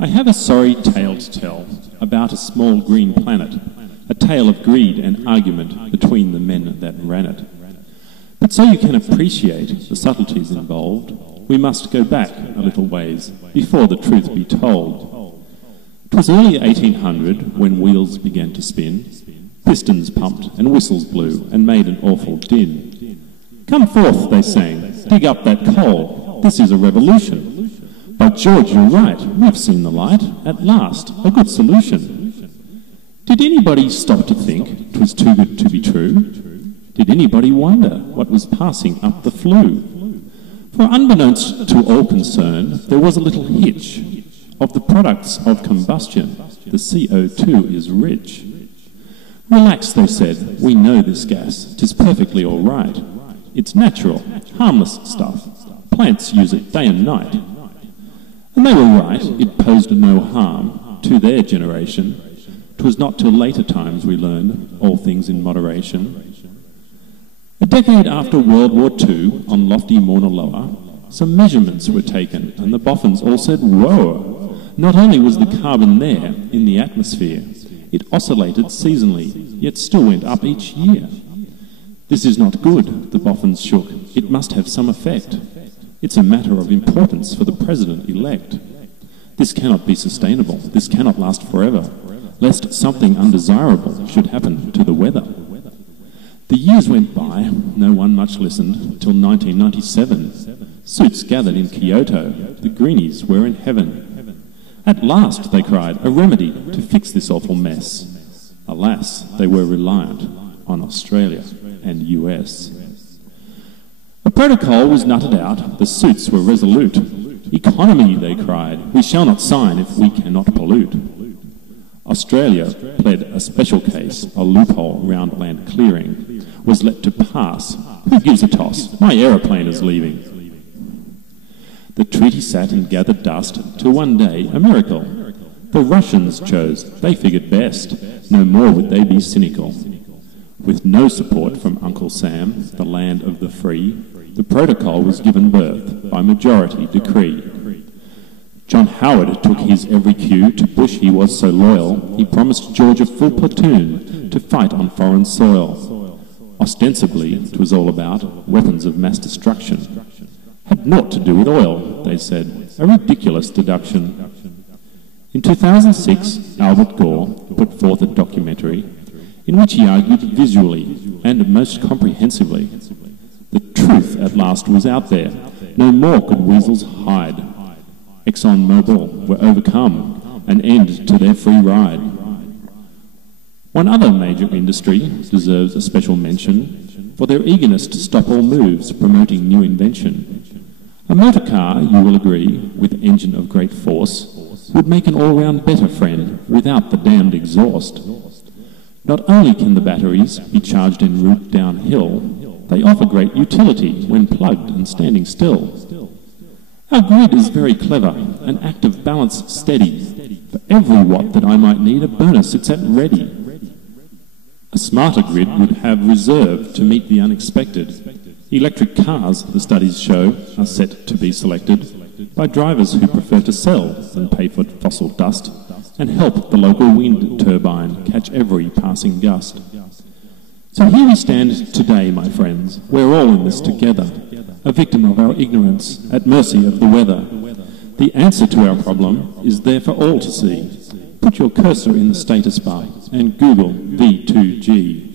I have a sorry tale to tell about a small green planet, a tale of greed and argument between the men that ran it. But so you can appreciate the subtleties involved, we must go back a little ways before the truth be told. 'Twas early 1800 when wheels began to spin, pistons pumped and whistles blew and made an awful din. "Come forth," they sang, "dig up that coal, this is a revolution. By George, you're right, we've seen the light, at last, a good solution." Did anybody stop to think 'twas too good to be true? Did anybody wonder what was passing up the flue? For unbeknownst to all concerned, there was a little hitch. Of the products of combustion, the CO2 is rich. "Relax," they said, "we know this gas, 'tis perfectly all right. It's natural, harmless stuff, plants use it day and night." And they were right, it posed no harm to their generation. 'Twas not till later times we learned all things in moderation. A decade after World War II, on lofty Mauna Loa, some measurements were taken, and the boffins all said, "Whoa!" Not only was the carbon there, in the atmosphere, it oscillated seasonally, yet still went up each year. "This is not good," the boffins shook, "it must have some effect. It's a matter of importance for the President-elect. This cannot be sustainable, this cannot last forever, lest something undesirable should happen to the weather." The years went by, no one much listened, till 1997. Suits gathered in Kyoto, the greenies were in heaven. "At last," they cried, "a remedy to fix this awful mess." Alas, they were reliant on Australia and US. A protocol was nutted out, the suits were resolute. "Economy," they cried, "we shall not sign if we cannot pollute." Australia pled a special case, a loophole round land clearing was let to pass. "Who gives a toss? My aeroplane is leaving." The treaty sat and gathered dust till one day a miracle. The Russians chose, they figured best, no more would they be cynical. With no support from Uncle Sam, the land of the free, the protocol was given birth by majority decree. John Howard took his every cue, to Bush he was so loyal, he promised George a full platoon to fight on foreign soil. Ostensibly, 'twas all about weapons of mass destruction. Had naught to do with oil, they said, a ridiculous deduction. In 2006, Albert Gore put forth a documentary in which he argued visually and most comprehensively. The truth at last was out there. No more could weasels hide. ExxonMobil were overcome, an end to their free ride. One other major industry deserves a special mention for their eagerness to stop all moves promoting new invention. A motor car, you will agree, with engine of great force, would make an all-round better friend without the damned exhaust. Not only can the batteries be charged en route downhill, they offer great utility when plugged and standing still. Our grid is very clever, an active balance steady. For every watt that I might need, a burner sits at ready. A smarter grid would have reserve to meet the unexpected. Electric cars, the studies show, are set to be selected by drivers who prefer to sell than pay for fossil dust, and help the local wind turbine catch every passing gust. So here we stand today, my friends. We're all in this together, a victim of our ignorance, at mercy of the weather. The answer to our problem is there for all to see. Put your cursor in the status bar and Google V2G.